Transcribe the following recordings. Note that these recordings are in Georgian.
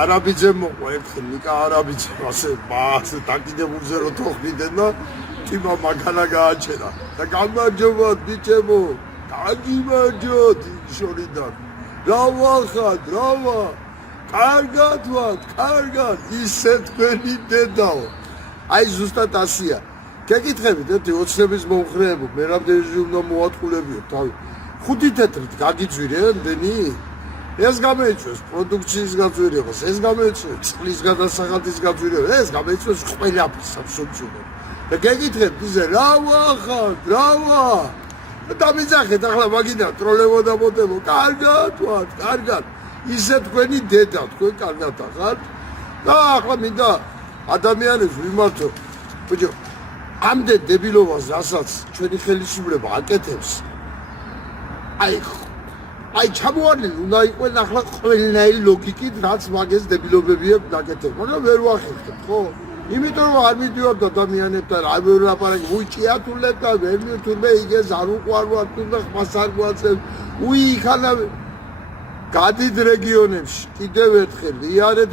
არაბიძე მოყვა ერთხელ ნიკა არაბიძე ასე დაკიდებულზე რო თოხმიდან და ტიმა მაგანა გააჩერა და გამარჯობათ ბიჭებო გამარჯობთ შორიდან რა ვახად რავა კარგად ვართ კარგად ისე თქვენი დედაო აი ზუსტად ასია გეკითხებით ერთი ოცნების მომხრეებო მე რამდენი უნდა მოატყულებიო თავი 5 თეთრით გაგიძვირე ამდენი ეს გამოიწვევს პროდუქციის გაძვირებას, ეს გამოიწვევს წყლის გადასახადის გაძვირებას, ეს გამოიწვევს ყველაფერს აბსოლუტურად. და გეკითხებთ ისე რა ვახარ, რავა? და დამიძახეთ ახლა მაგინა ტროლებო და მოდელო, კარგად ვართ, კარგად. ისე თქვენი დედა, თქვენ კარგად ახართ. და ახლა მინდა ადამიანებს ვიმართო. ბიჭო, ამდენ დებილობას, რასაც ჩვენი ხელისუფლება აკეთებს, აი ჩამოარდნენ უნდა იყვნენ ახლა ყველანაირი ლოგიკით რაც მაგეს დებილობებია დაკეთებ მაგრამ ვერ ვახერხებ ხო იმიტომ რომ არ მიდიოდ ადამიანებთან არ ვერ ლაპარაკი უჭიათულებ და ვერ მithulme იგეს არ უყვარვარ თუ და ხმას არ გვაწევ იქანა გადიდ რეგიონებში კიდევ ერთხელ იარეთ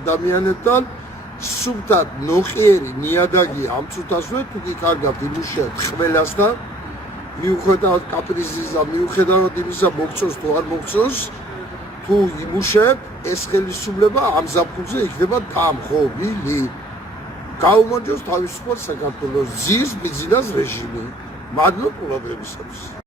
ადამიანებთან სუბტად ნოყიერი ნიადაგი ამ წუთასვე თუ კი კარგად იმუშავებთ ყველასთან მიუხედავად კაპრიზის და მიუხედავად იმისა მოგწონს თუ არ მოგწონს თუ იმუშავებ ეს ხელისუფლება ამ ზაფხულზე იქნება დამხობილი გაუმარჯოს თავისუფალ საქართველოს ზის ბიზნეს რეჟიმი მადლობ ყურადღებისათვის